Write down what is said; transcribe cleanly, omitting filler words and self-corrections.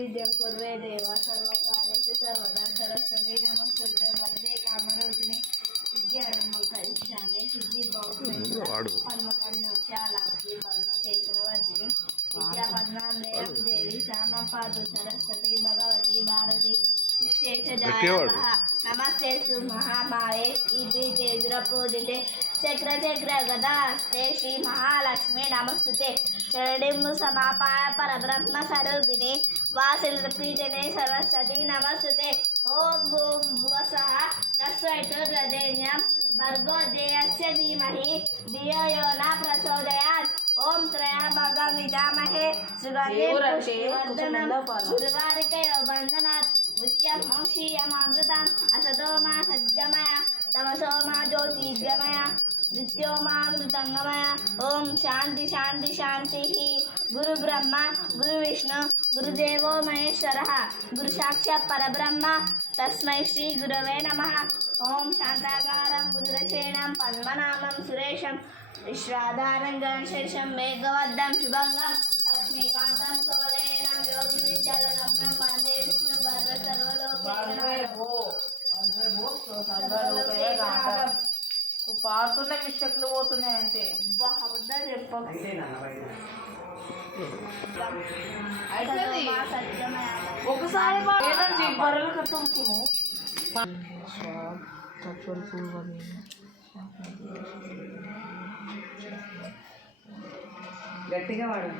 विद्यं कुर्वे देव सर्वकार्येषु सर्वदा सरस्वती नमस्तुभ्ये वरदे कामरूपिणि विद्यारम्भं करिष्यामि सिद्धिर्भवतु पद्मकन्योच्चालाभि पद्मकेसरवर्धिनि विद्यापद्मां देवी श्यामं पादु सरस्वती भगवती भारती विशेषजया नमस्ते महामाये श्रीपीठेन्द्रपूजिते चक्र गदास्ते श्री महालक्ष्मी नमस्तुते शरणिं समापाय परब्रह्म स्वरूपिणे वासिलपीठने सरस्वती नमस्तुते ओम भुवः तस्सवितुर्वरेण्यं भर्गो देवस्य धीमहि धियो यो न प्रचोदयात् ओम त्र्यंबकं यजामहे सुगन्धिं पुष्टिवर्धनम् उर्वारुकमिव बन्धनात् मृत्युं मोक्षयमामृतम् असतो मा सद्गमय तमसो मा ज्योतिर्गमय मृत्योर्मामृतंगमय ओम शांति शांति शांति गुरु ब्रह्मा गुरु विष्णु गुरुदेवो महेश्वरः गुरु साक्षात् परब्रह्म तस्मै श्री गुरवे नमः ओम शांताकारं बुधुरसेनं पद्मनाभं सुरेशं विश्वाधारं गणशेषं मेघवर्धं शुभंगं लक्ष्मीकान्तं कमलेनं योगिविद्यालगम्यं वन्दे विष्णुं सर्वलोकैकनाथं పాడుతున్నాయి మిస్టేక్లు పోతున్నాయి అంటే ఒకసారి బర్రెలు కట్టుకును గట్టిగా వాడు.